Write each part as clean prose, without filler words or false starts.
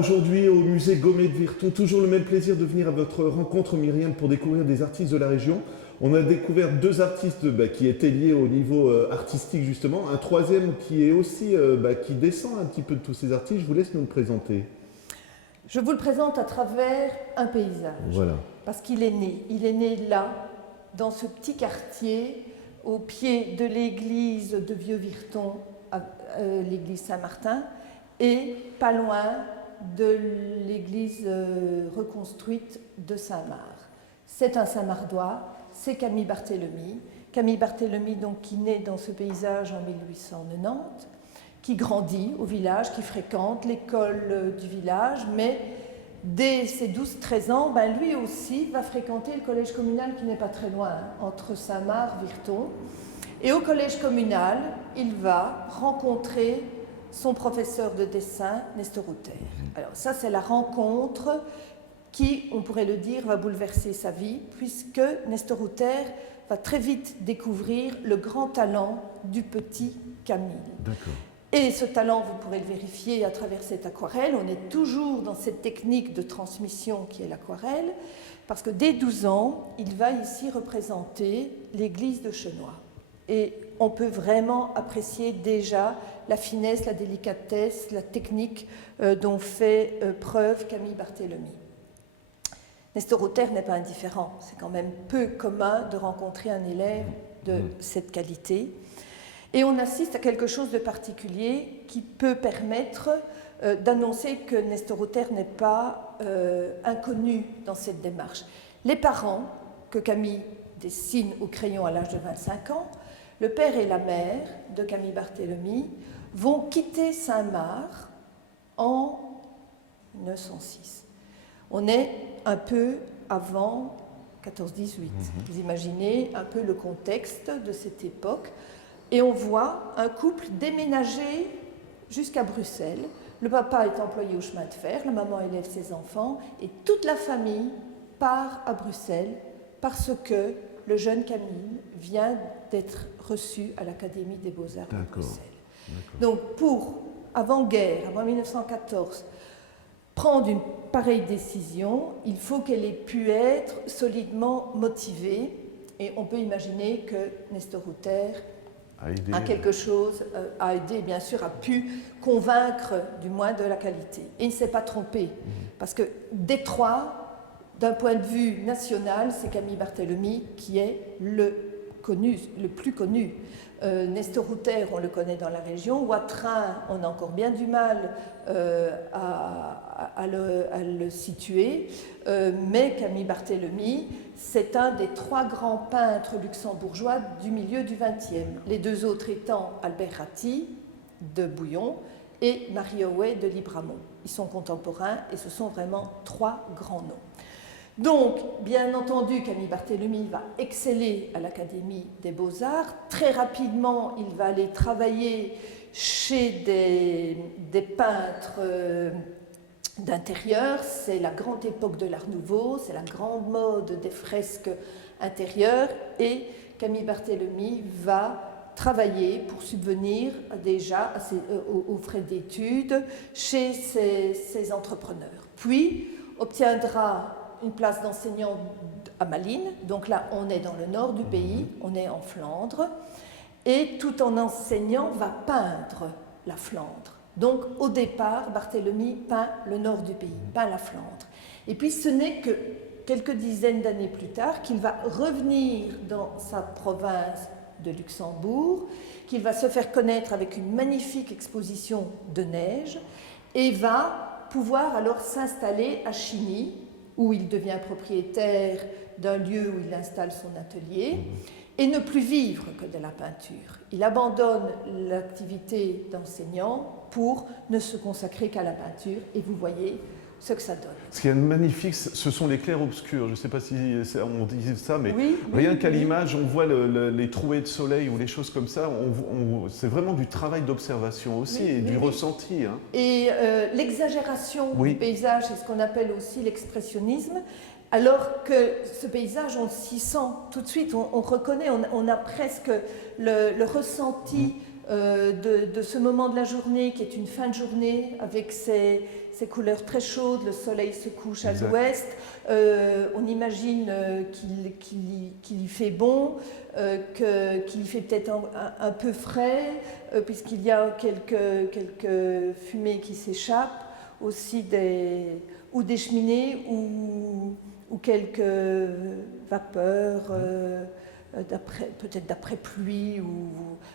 aujourd'hui au musée Gomet de Virton, toujours le même plaisir de venir à votre rencontre Myriam pour découvrir des artistes de la région. On a découvert deux artistes qui étaient liés au niveau artistique justement, un troisième qui est aussi qui descend un petit peu de tous ces artistes. Je vous laisse nous le présenter. Je vous le présente à travers un paysage, Voilà. parce qu'il est né. Il est né là, dans ce petit quartier, au pied de l'église de Vieux-Virton, l'église Saint-Martin, et pas loin de l'église reconstruite de Saint-Marc. C'est un Saint-Mardois, c'est Camille Barthélemy. Camille Barthélemy, donc, qui naît dans ce paysage en 1890, qui grandit au village, qui fréquente l'école du village, mais dès ses 12-13 ans, lui aussi va fréquenter le collège communal qui n'est pas très loin, entre Saint-Marc et Virton. Et au collège communal, il va rencontrer son professeur de dessin, Nestor Hauter. Alors ça, c'est la rencontre qui, on pourrait le dire, va bouleverser sa vie, puisque Nestor Hauter va très vite découvrir le grand talent du petit Camille. D'accord. Et ce talent, vous pourrez le vérifier à travers cette aquarelle. On est toujours dans cette technique de transmission qui est l'aquarelle, parce que dès 12 ans, il va ici représenter l'église de Chenois. Et on peut vraiment apprécier déjà la finesse, la délicatesse, la technique dont fait preuve Camille Barthélemy. Nestor Hauter n'est pas indifférent. C'est quand même peu commun de rencontrer un élève de cette qualité. Et on assiste à quelque chose de particulier qui peut permettre d'annoncer que Nestor Hauter n'est pas inconnu dans cette démarche. Les parents, que Camille dessine au crayon à l'âge de 25 ans, le père et la mère de Camille Barthélemy, vont quitter Saint-Marc en 1906. On est un peu avant 14-18. Vous imaginez un peu le contexte de cette époque. Et on voit un couple déménager jusqu'à Bruxelles. Le papa est employé au chemin de fer, la maman élève ses enfants, et toute la famille part à Bruxelles parce que le jeune Camille vient d'être reçu à l'Académie des Beaux-Arts de Bruxelles. Donc pour, avant-guerre, avant 1914, prendre une pareille décision, il faut qu'elle ait pu être solidement motivée, et on peut imaginer que Nestor Hauter a quelque chose, a aidé, bien sûr, a pu convaincre du moins de la qualité. Et il ne s'est pas trompé, parce que des trois, d'un point de vue national, c'est Camille Barthélemy qui est le plus connu. Nestor Hauter, on le connaît dans la région. Watrin, on a encore bien du mal à le situer. Mais Camille Barthélemy, c'est un des trois grands peintres luxembourgeois du milieu du XXe. Les deux autres étant Albert Ratti de Bouillon et Marie Howe de Libramont. Ils sont contemporains et ce sont vraiment trois grands noms. Donc, bien entendu, Camille Barthélemy va exceller à l'Académie des Beaux-Arts. Très rapidement, il va aller travailler chez des peintres d'intérieur. C'est la grande époque de l'Art Nouveau, c'est la grande mode des fresques intérieures. Et Camille Barthélemy va travailler pour subvenir déjà aux frais d'études chez ces entrepreneurs. Puis, obtiendra une place d'enseignant à Malines, donc là on est dans le nord du pays, on est en Flandre, et tout en enseignant va peindre la Flandre. Donc au départ, Barthélemy peint le nord du pays, peint la Flandre. Et puis ce n'est que quelques dizaines d'années plus tard qu'il va revenir dans sa province de Luxembourg, qu'il va se faire connaître avec une magnifique exposition de neige, et va pouvoir alors s'installer à Chigny, où il devient propriétaire d'un lieu où il installe son atelier, et ne plus vivre que de la peinture. Il abandonne l'activité d'enseignant pour ne se consacrer qu'à la peinture, et vous voyez ce que ça donne. Ce qui est magnifique, ce sont les clairs-obscurs. Je ne sais pas si on dit ça, mais rien qu'à l'image, on voit les trouées de soleil ou les choses comme ça. C'est vraiment du travail d'observation aussi et du ressenti. Hein. Et l'exagération du paysage, c'est ce qu'on appelle aussi l'expressionnisme. Alors que ce paysage, on s'y sent tout de suite, on reconnaît, on a presque le ressenti de ce moment de la journée qui est une fin de journée avec ces couleurs très chaudes, le soleil se couche à l'ouest, on imagine qu'il y fait bon, qu'il y fait peut-être un peu frais, puisqu'il y a quelques fumées qui s'échappent, aussi des cheminées ou quelques vapeurs, peut-être d'après pluie.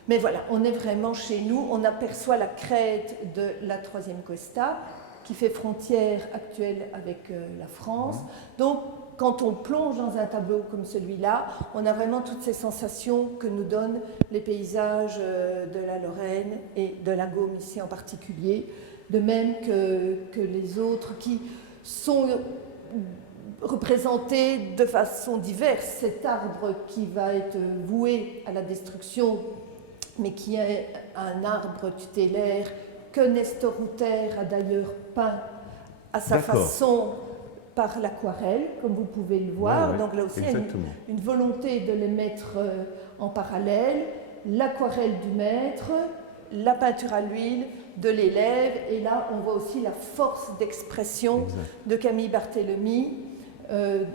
Mais voilà, on est vraiment chez nous, on aperçoit la crête de la 3e Cuesta, qui fait frontière actuelle avec la France. Donc, quand on plonge dans un tableau comme celui-là, on a vraiment toutes ces sensations que nous donnent les paysages de la Lorraine et de la Gaume ici en particulier, de même que les autres qui sont représentés de façon diverse. Cet arbre qui va être voué à la destruction, mais qui est un arbre tutélaire que Nestor Houter a d'ailleurs peint à sa façon par l'aquarelle, comme vous pouvez le voir. Ouais, donc là aussi, il y a une volonté de les mettre en parallèle, l'aquarelle du maître, la peinture à l'huile de l'élève, et là on voit aussi la force d'expression de Camille Barthélemy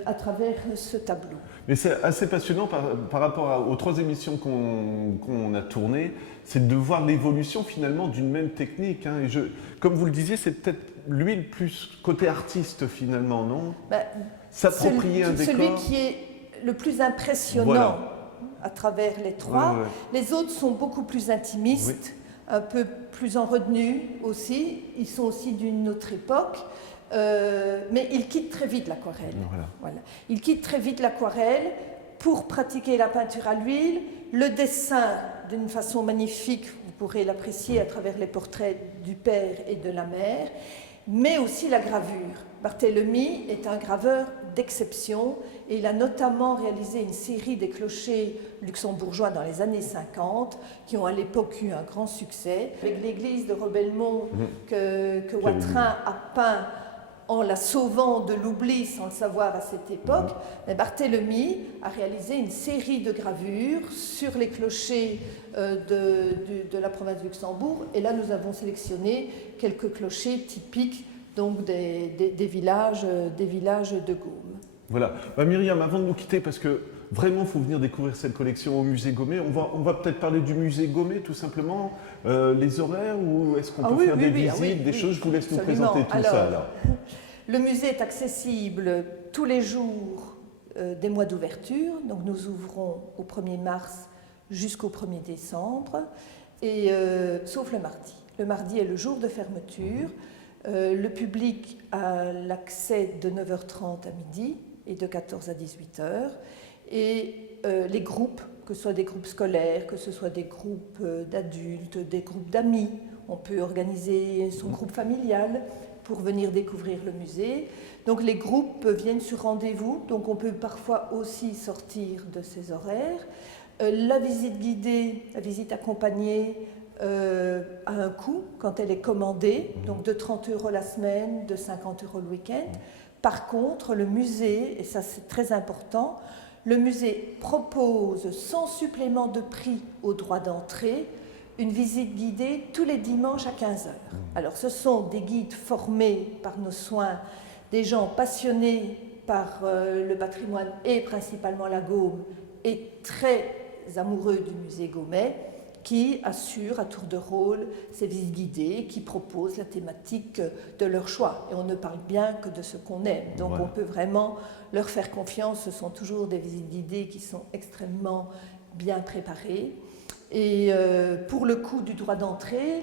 à travers ce tableau. Mais c'est assez passionnant par rapport aux 3 émissions qu'on a tournées, c'est de voir l'évolution finalement d'une même technique. Hein. Et comme vous le disiez, c'est peut-être lui le plus côté artiste finalement, non? S'approprier un décor. Celui qui est le plus impressionnant à travers les 3. Les autres sont beaucoup plus intimistes, un peu plus en retenue aussi. Ils sont aussi d'une autre époque. Mais il quitte très vite l'aquarelle. Voilà. Il quitte très vite l'aquarelle pour pratiquer la peinture à l'huile, le dessin d'une façon magnifique, vous pourrez l'apprécier à travers les portraits du père et de la mère, mais aussi la gravure. Barthélemy est un graveur d'exception et il a notamment réalisé une série des clochers luxembourgeois dans les années 50 qui ont à l'époque eu un grand succès. Avec l'église de Rebelmont que Watrin a peint en la sauvant de l'oubli sans le savoir à cette époque, Barthélemy a réalisé une série de gravures sur les clochers de la province de Luxembourg. Et là, nous avons sélectionné quelques clochers typiques donc des villages de Gaume. Voilà. Myriam, avant de nous quitter, parce que vraiment, il faut venir découvrir cette collection au musée Gaumet. On va peut-être parler du musée Gaumet, tout simplement. Les horaires, ou est-ce qu'on peut faire des visites, des choses? Je vous laisse nous présenter tout ça. Alors. Le musée est accessible tous les jours des mois d'ouverture. Donc nous ouvrons au 1er mars jusqu'au 1er décembre, et, sauf le mardi. Le mardi est le jour de fermeture. Le public a l'accès de 9h30 à midi et de 14 à 18h. Et les groupes, que ce soit des groupes scolaires, que ce soit des groupes d'adultes, des groupes d'amis, on peut organiser son groupe familial pour venir découvrir le musée. Donc les groupes viennent sur rendez-vous, donc on peut parfois aussi sortir de ces horaires. La visite guidée, la visite accompagnée a un coût quand elle est commandée, donc de 30 € la semaine, de 50 € le week-end. Par contre, le musée, et ça c'est très important, le musée propose sans supplément de prix au droit d'entrée une visite guidée tous les dimanches à 15h. Alors ce sont des guides formés par nos soins, des gens passionnés par le patrimoine et principalement la Gaume et très amoureux du musée Gaumet, qui assurent à tour de rôle ces visites guidées, qui proposent la thématique de leur choix. Et on ne parle bien que de ce qu'on aime. Donc on peut vraiment leur faire confiance. Ce sont toujours des visites guidées qui sont extrêmement bien préparées. Et pour le coût du droit d'entrée,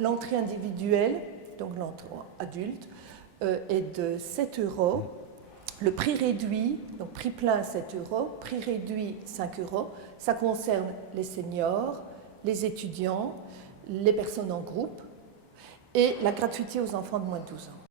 l'entrée individuelle, donc l'entrée adulte, est de 7 €. Le prix réduit, donc prix plein 7 €, prix réduit 5 €. Ça concerne les seniors, les étudiants, les personnes en groupe et la gratuité aux enfants de moins de 12 ans.